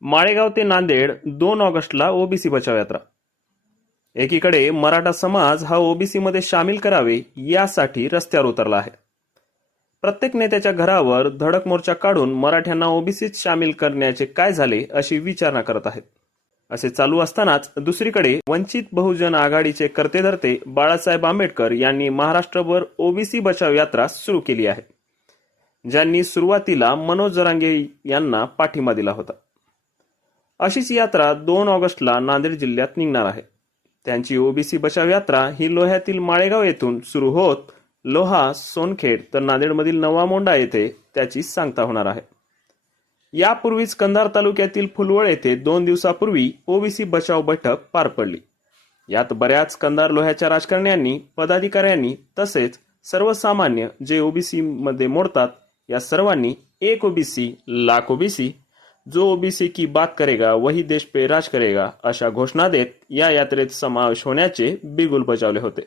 माळेगाव ते नांदेड दोन ऑगस्टला ओबीसी बचाव यात्रा. एकीकडे मराठा समाज हा ओबीसीमध्ये सामील करावे यासाठी रस्त्यावर उतरला आहे. प्रत्येक नेत्याच्या घरावर धडक मोर्चा काढून मराठ्यांना ओबीसीत सामील करण्याचे काय झाले अशी विचारणा करत आहेत. असे चालू असतानाच दुसरीकडे वंचित बहुजन आघाडीचे कर्तेधर्ते बाळासाहेब आंबेडकर यांनी महाराष्ट्रभर ओबीसी बचाव यात्रा सुरू केली आहे. ज्यांनी सुरुवातीला मनोज जरांगे यांना पाठिंबा दिला होता. अशीच यात्रा दोन ऑगस्टला नांदेड जिल्ह्यात निघणार आहे. त्यांची ओबीसी बचाव यात्रा ही लोह्यातील माळेगाव येथून सुरू होत लोहा सोनखेड तर नांदेडमधील नवा मोंडा येथे त्याची सांगता होणार आहे. यापूर्वीच कंधार तालुक्यातील फुलवळ येथे दोन दिवसापूर्वी ओबीसी बचाव बैठक पार पडली. यात बऱ्याच कंधार लोह्याच्या राजकारण्यांनी पदाधिकाऱ्यांनी तसेच सर्वसामान्य जे ओबीसी मध्ये मोडतात या सर्वांनी एक ओबीसी लाख ओबीसी जो ओबीसी की बात करेगा वही देश पे राज करेगा अशा घोषणा देत या यात्रेत समावेश होण्याचे बिगुल बजावले होते.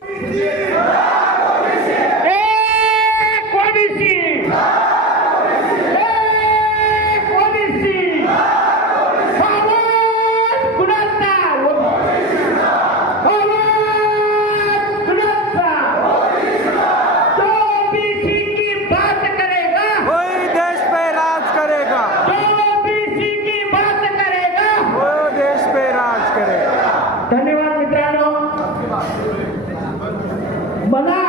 Malah